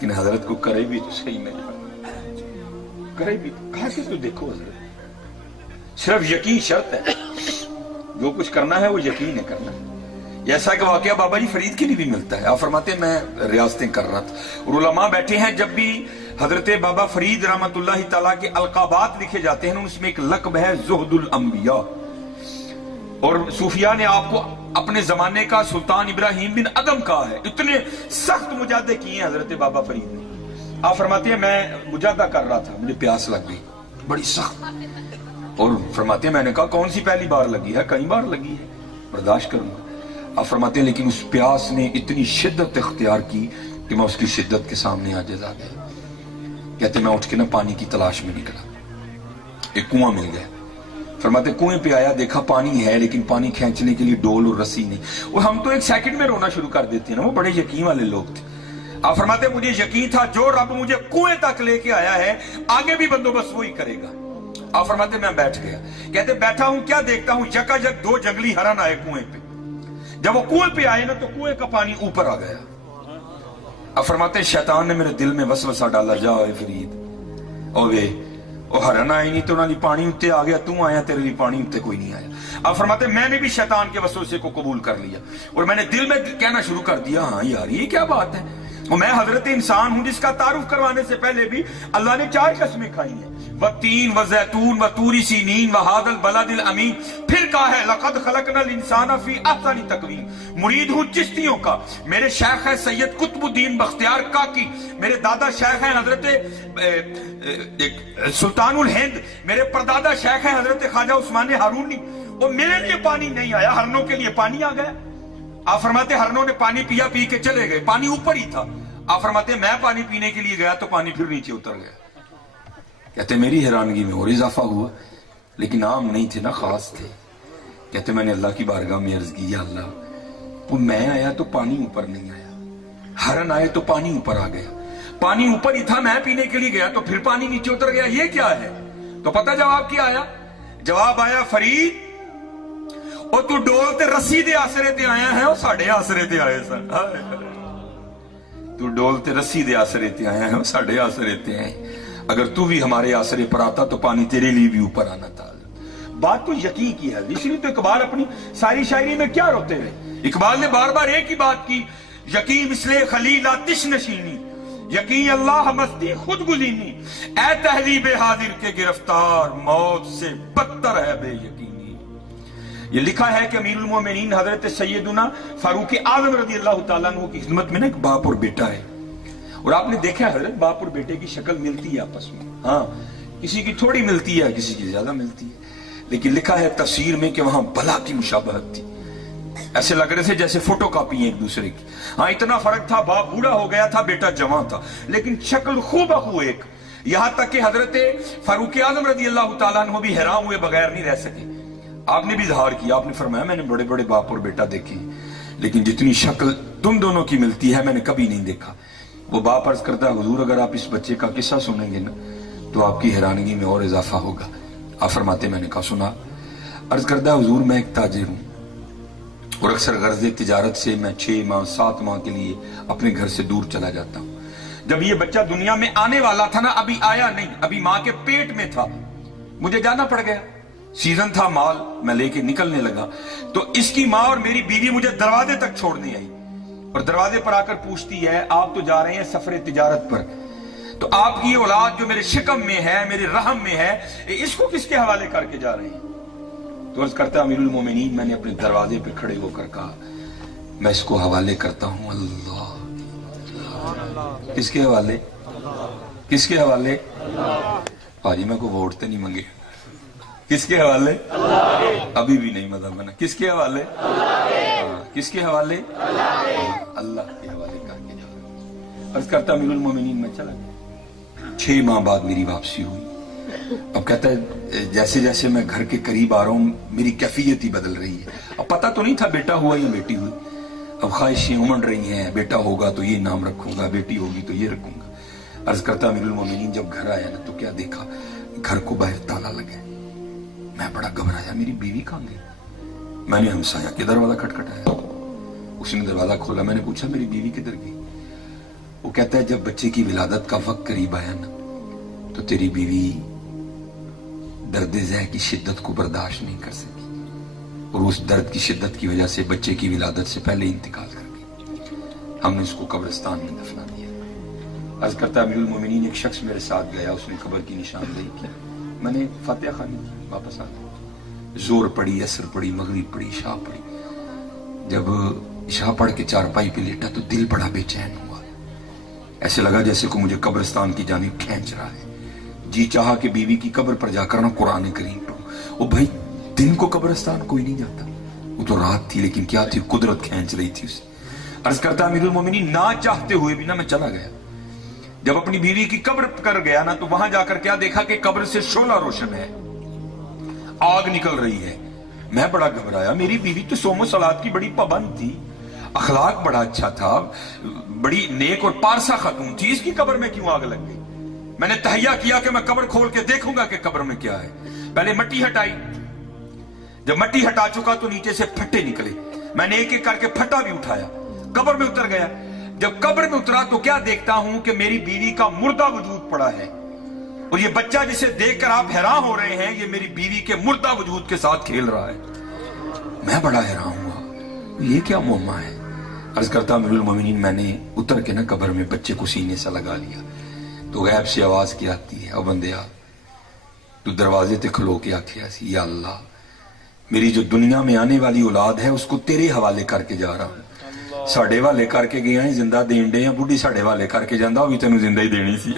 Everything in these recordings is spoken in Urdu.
لیکن حضرت کو کرے بھی تو صحیح نہیں کرے بھی کہاں سے تو دیکھو حضرت صرف یقین شرط ہے، جو کچھ کرنا ہے وہ یقین ہے کرنا ہے۔ یہ ایسا کہ واقعہ بابا جی فرید کے لیے بھی ملتا ہے۔ آپ فرماتے ہیں میں ریاستیں کر رہا تھا اور علماء بیٹھے ہیں، جب بھی حضرت بابا فرید رحمت اللہ تعالیٰ کے القابات لکھے جاتے ہیں اس میں ایک لقب ہے زہد الانبیاء، اور صوفیاء نے آپ کو اپنے زمانے کا سلطان ابراہیم بن ادم کہا ہے۔ اتنے سخت مجاہدے کیے ہیں حضرت بابا فرید نے۔ آپ فرماتے ہیں میں مجاہدہ کر رہا تھا، مجھے پیاس لگ گئی بڑی سخت، اور فرماتے ہیں میں نے کہا کون سی پہلی بار لگی ہے، کئی بار لگی ہے، برداشت کروں گا۔ آپ فرماتے ہیں لیکن اس پیاس نے اتنی شدت اختیار کی کہ میں اس کی شدت کے سامنے عاجز آ گیا۔ کہتے میں اٹھ کے نا پانی کی تلاش میں نکلا، ایک کنواں مل گیا۔ فرماتے کنویں پہ آیا، دیکھا پانی ہے لیکن پانی کھینچنے کے لیے ڈول اور رسی نہیں، اور ہم تو ایک سیکنڈ میں رونا شروع کر دیتے ہیں نا، وہ بڑے یقین والے لوگ تھے۔ آپ فرماتے ہیں مجھے یقین تھا جو رب مجھے کنویں تک لے کے آیا ہے آگے بھی بندوبست وہی کرے گا۔ آپ فرماتے ہیں میں بیٹھ گیا، کہتے بیٹھا ہوں کیا دیکھتا ہوں، یکا یک دو جنگلی ہرن آئے کنویں پہ۔ جب وہ کنویں پہ آئے نا تو کنویں کا پانی اوپر آ گیا۔ اب فرماتے ہیں شیطان نے میرے دل میں وسوسہ ڈالا، جا اے فرید اوے وہ ہرن آئے نہیں تو انہوں نے پانی اتے آ گیا، تو آیا تیرے لیے پانی اتے کوئی نہیں آیا۔ اب فرماتے ہیں میں نے بھی شیطان کے وسوسے کو قبول کر لیا اور میں نے دل میں کہنا شروع کر دیا ہاں یار یہ کیا بات ہے، اور میں حضرت انسان ہوں جس کا تعارف کروانے سے پہلے بھی اللہ نے 4 قسمیں کھائی ہیں، والتین والزیتون وطور سینین وہذا البلد الامین، پھر کہا ہے لقد خلقنا الانسان فی احسن تقویم۔ مرید ہوں چشتیوں کا، میرے شیخ ہے سید قطب الدین بختیار کاکی، میرے دادا شیخ ہیں حضرت سلطان الہند، میرے پردادا شیخ ہیں حضرت خواجہ عثمان ہارونی، اور میرے لیے پانی نہیں آیا، ہرنوں کے لیے پانی آ گیا۔ آپ فرماتے ہرنوں نے پانی پیا، پی کے چلے گئے، پانی اوپر ہی تھا۔ آپ فرماتے میں پانی پینے کے لیے گیا تو پانی پھر نیچے اتر گیا۔ کہتے میری حیرانگی میں اور اضافہ ہوا، لیکن عام نہیں تھے نا، خاص تھے۔ کہتے میں نے اللہ کی بارگاہ میں عرض کی یا اللہ وہ میں آیا تو پانی اوپر نہیں آیا، ہرن آئے تو پانی اوپر آ گیا، پانی اوپر ہی تھا، میں پینے کے لیے گیا تو پھر پانی نیچے اتر گیا، یہ کیا ہے؟ تو پتہ جواب کیا آیا؟ جواب آیا فرید اور تو ڈول تے رسی دے آسرے تے آیا ہے اور ساڑھے آسرے تے آئے سن، تو ڈول تے رسی دے آسرے تے آیا ہے اور ساڑھے آسرے تے آئے، اگر تو بھی ہمارے آسرے پر آتا تو پانی تیرے لیے بھی اوپر آنا تھا۔ بات تو یقین کی ہے، اس لیے تو اقبال اپنی ساری شاعری میں کیا روتے رہے؟ اقبال نے بار بار ایک ہی بات کی، یقین مثل خلیل آتش نشینی، یقین اللہ مستی خود گزینی، اے تہذیب حاضر کے گرفتار موت سے بدتر ہے بے یقینی۔ یہ لکھا ہے کہ امیر المومنین حضرت سیدنا فاروق اعظم رضی اللہ تعالیٰ عنہ کی خدمت میں نا ایک باپ اور بیٹا ہے، اور آپ نے دیکھا ہے حضرت باپ اور بیٹے کی شکل ملتی ہے آپس میں، ہاں کسی کی تھوڑی ملتی ہے کسی کی زیادہ ملتی ہے، لیکن لکھا ہے تفسیر میں کہ وہاں بلا کی مشابہت تھی، ایسے لگ رہے تھے جیسے فوٹو کاپی ہیں ایک دوسرے کی۔ ہاں اتنا فرق تھا، باپ بوڑھا ہو گیا تھا، بیٹا جوان تھا، لیکن شکل خو بخو ایک، یہاں تک کہ حضرت فاروق اعظم رضی اللہ تعالیٰ عنہ بھی حیران ہوئے بغیر نہیں رہ سکے۔ آپ نے بھی اظہار کیا، آپ نے فرمایا میں نے بڑے بڑے باپ اور بیٹا دیکھے لیکن جتنی شکل تم دونوں کی ملتی ہے میں نے کبھی نہیں دیکھا۔ وہ باپ عرض کرتا ہے حضور اگر آپ اس بچے کا قصہ سنیں گے نا تو آپ کی حیرانگی میں اور اضافہ ہوگا۔ آپ فرماتے میں نے کہا سنا۔ عرض کرتا ہے حضور میں ایک تاجر ہوں اور اکثر غرض تجارت سے میں 6 ماہ 7 ماہ کے لیے اپنے گھر سے دور چلا جاتا ہوں۔ جب یہ بچہ دنیا میں آنے والا تھا نا، ابھی آیا نہیں، ابھی ماں کے پیٹ میں تھا، مجھے جانا پڑ گیا، سیزن تھا مال، میں لے کے نکلنے لگا تو اس کی ماں اور میری بیوی مجھے دروازے تک چھوڑنے آئی اور دروازے پر آ کر پوچھتی ہے آپ تو جا رہے ہیں سفر تجارت پر، تو آپ کی اولاد جو میرے شکم میں ہے، میرے رحم میں ہے، اس کو کس کے حوالے کر کے جا رہے ہیں؟ تو عرض کرتا امیر المومنین میں نے اپنے دروازے پہ کھڑے ہو کر کہا میں اس کو حوالے کرتا ہوں اللہ۔ کس کے حوالے؟ کس کے حوالے؟ پاجی میں کو ووٹ تے نہیں منگے، کس کے حوالے؟ ابھی بھی نہیں مذہب بنا، کس کے حوالے؟ کس کے حوالے؟ اللہ کے حوالے کر کے جا رہا ہوں۔ عرض کرتا امیر المومنین میں چلا گیا، 6 ماہ بعد میری واپسی ہوئی۔ اب کہتا ہے جیسے جیسے میں گھر کے قریب آ رہا ہوں میری کیفیت ہی بدل رہی ہے، اب پتہ تو نہیں تھا بیٹا ہوا یا بیٹی ہوئی، اب خواہشیں امڑ رہی ہیں، بیٹا ہوگا تو یہ نام رکھوں گا، بیٹی ہوگی تو یہ رکھوں گا۔ عرض کرتا امیر المومنین جب گھر آیا نا تو کیا دیکھا، گھر کو باہر تالا لگا، میں بڑا گھبرایا، میری بیوی کہاں گئی؟ میں نے ہمسایہ کے دروازہ کھٹکھٹایا، اس نے دروازہ کھولا، میں نے پوچھا میری بیوی کدھر گئی؟ وہ کہتا ہے جب بچے کی ولادت کا وقت قریب آیا نا تو تیری بیوی درد ذہ کی شدت کو برداشت نہیں کر سکی اور اس درد کی شدت کی وجہ سے بچے کی ولادت سے پہلے انتقال کر گئی. ہم نے اس کو قبرستان میں دفنا دیا. عرض کرتا امیر المومنین ایک شخص میرے ساتھ گیا, اس نے قبر کی نشاندہی کی, میں نے فاتحہ خوانی کی, واپس آ گیا. زور پڑی, عصر پڑی, مغرب پڑی, عشاء پڑی. جب عشاء پڑھ کے چارپائی پہ لیٹا تو دل بڑا بے چین ہوا, ایسے لگا جیسے کو مجھے قبرستان کی جانب کھینچ رہا ہے. جی چاہا کہ بیوی کی قبر پر جا کر نا قرآن کریم پڑھوں. وہ بھائی دن کو قبرستان کوئی نہیں جاتا, وہ تو رات تھی, لیکن کیا تھی, قدرت کھینچ رہی تھی اسے. عرض کرتا امیر المومنین نہ چاہتے ہوئے بھی نا میں چلا گیا. جب اپنی بیوی کی قبر کر گیا نا تو وہاں جا کر کیا دیکھا کہ قبر سے شعلہ روشن ہے, آگ نکل رہی ہے. میں بڑا گھبرایا. میری بیوی تو صوم و صلات کی بڑی پابند تھی, اخلاق بڑا اچھا تھا, بڑی نیک اور پارسا خاتون تھی, اس کی قبر میں کیوں آگ لگ گئی؟ میں نے تہیہ کیا کہ میں قبر کھول کے دیکھوں گا کہ قبر میں کیا ہے. پہلے مٹی ہٹائی, جب مٹی ہٹا چکا تو نیچے سے پھٹے نکلے. میں نے ایک ایک کر کے پھٹا بھی اٹھایا, قبر میں اتر گیا. جب قبر میں اترا تو کیا دیکھتا ہوں کہ میری بیوی کا مردہ وجود پڑا ہے, اور یہ بچہ جسے دیکھ کر آپ حیران ہو رہے ہیں یہ میری بیوی کے مردہ وجود کے ساتھ کھیل رہا ہے. میں بڑا حیران ہوا, یہ کیا معمہ ہے. عرض کرتا امیر المومنین میں نے اتر کے نا قبر میں بچے کو سینے سے لگا لیا تو غیب سے آواز کی آتی ہے, او بندیا تو دروازے تے کھلو کے آکھیا سی, یا اللہ میری جو دنیا میں آنے والی اولاد ہے اس کو تیرے حوالے کر کے جا رہا ہوں. ساڑھے والے کر کے گیا ہیں, زندہ دین دے ہیں, بڑھی ساڑھے والے کر کے جاندہ ہوئی تینوں زندہ ہی دینی سی.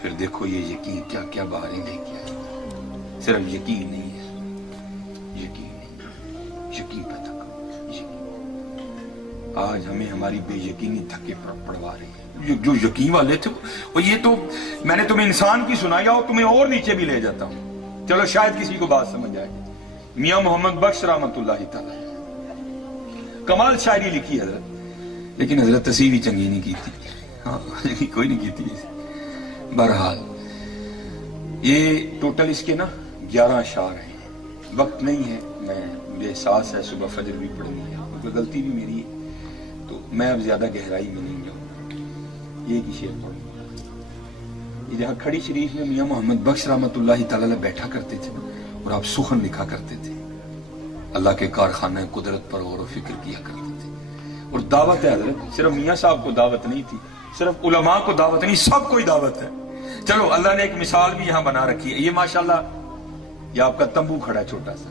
پھر دیکھو یہ یقین کیا کیا باہر لے کے آئے. صرف یقین نہیں ہے, یقین نہیں, یقین پہ تک یقین. آج ہمیں ہماری بے یقینی دھکے پڑوا رہی ہے. جو یقین والے تھے وہ یہ تو میں نے تمہیں انسان کی سنایا اور تمہیں اور نیچے بھی لے جاتا ہوں. چلو شاید کسی کو بات سمجھ آئے. میاں محمد بخش رحمت اللہ تعالی کمال شاعری لکھی حضرت, لیکن حضرت تصویر چنگی نہیں کی تھی. ہاں کوئی نہیں کی تھی. بہرحال یہ ٹوٹل اس کے نا 11 اشعار ہیں. وقت نہیں ہے, مجھے احساس ہے صبح فجر بھی پڑھنی ہے, کوئی غلطی بھی میری ہے تو میں اب زیادہ گہرائی میں نہیں جاؤں. یہ کی شعر پڑھوں. یہ جہاں کھڑی شریف میں میاں محمد بخش رحمت اللہ تعالی بیٹھا کرتے تھے اور آپ سخن لکھا کرتے تھے, اللہ کے کارخانہ قدرت پر غور و فکر کیا کرتے تھے. اور دعوت ہے حضرت, صرف میاں صاحب کو دعوت نہیں تھی, صرف علماء کو دعوت نہیں, سب کو دعوت ہے. چلو اللہ نے ایک مثال بھی یہاں بنا رکھی ہے. یہ ماشاءاللہ یہ آپ کا تمبو کھڑا ہے چھوٹا سا,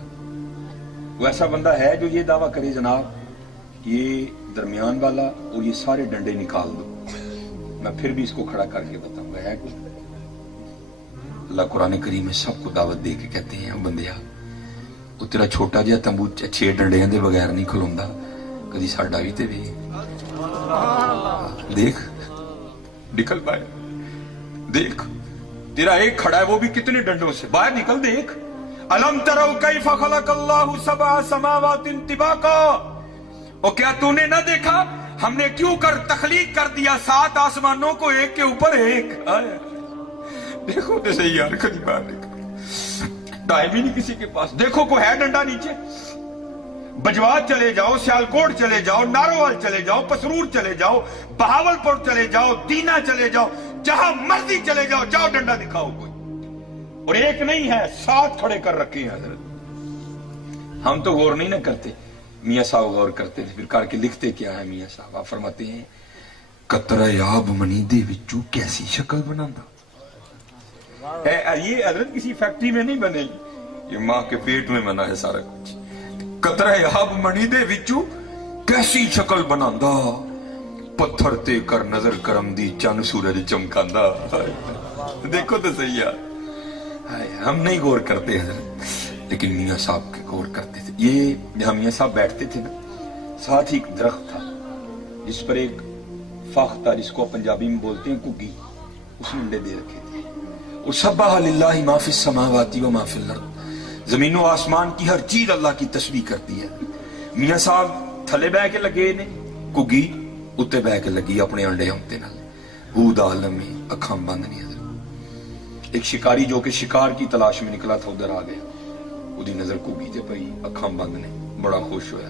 وہ ایسا بندہ ہے جو یہ دعویٰ کرے جناب یہ درمیان والا اور یہ سارے ڈنڈے نکال دو, میں پھر بھی اس کو کھڑا کر کے بتاؤں گا ہے کچھ. اللہ قرآن کریم میں سب کو دعوت دے کے کہتے ہیں بندیا وہ تیرا چھوٹا جہا تمبو 6 ڈنڈیاں دے بغیر نہیں کھلوندا, کدی ساڈا بھی تے بھی دیکھ نکل پائے. دیکھ تیرا ایک کھڑا ہے وہ بھی کتنے ڈنڈوں سے, باہر نکل دیکھ. الم تروا کیف خلق اللہ 7 سماوات طباقا, اور کیا تو نے نہ دیکھا ہم نے کیوں کر تخلیق کر دیا 7 آسمانوں کو ایک کے اوپر ایک. دیکھو تو صحیح یار, کبھی باہر نکل, ٹائم ہی نہیں کسی کے پاس. دیکھو کو ہے ڈنڈا نیچے, بجوات چلے جاؤ, سیالکوٹ چلے جاؤ, ناروال چلے جاؤ, پسرور چلے جاؤ, بہاولپور چلے جاؤ, دینا چلے جاؤ, جہاں مرضی چلے جاؤ, جاؤ ڈنڈا دکھاؤ کوئی. اور ایک نہیں ہے 7 کھڑے کر رکھے ہیں حضرت. ہم تو غور نہیں نہ کرتے, میاں صاحب غور کرتے تھے. پھر کر کے لکھتے کیا ہے میاں صاحب, آپ فرماتے ہیں قطرہ آب منی دے وچوں کیسی شکل بناندا. یہ حضرت کسی فیکٹری میں نہیں بنے, یہ ماں کے پیٹ میں بنا ہے سارا کچھ. قطرہ آب منی دے وچوں کیسی شکل بناندا, پتھر تے کر نظر کرم دی چن سورج چمکاندا. دیکھو تو صحیح یار, ہم نہیں غور کرتے حضرت, لیکن میاں صاحب کے غور کرتے تھے. یہ جہاں میاں صاحب بیٹھتے تھے نا, ساتھ ہی ایک درخت تھا جس پر ایک فاخ تھا جس کو پنجابی میں بولتے ہیں کگی, اس نے انڈے دے رکھے تھے. اور سبح للہ ما فی السماوات و ما فی الارض, زمین و آسمان کی ہر چیز اللہ کی تسبیح کرتی ہے. میاں صاحب تھلے بہ کے لگے نے, کگی اتنے بہ کے لگی اپنے انڈے ہوتے نال. بود عالم میں اکھاں بند نہیں. ایک شکاری جو کہ شکار کی تلاش میں نکلا تھا ادھر آ گیا, وہی نظر کگی تے پئی, اکھاں بند نے, بڑا خوش ہویا.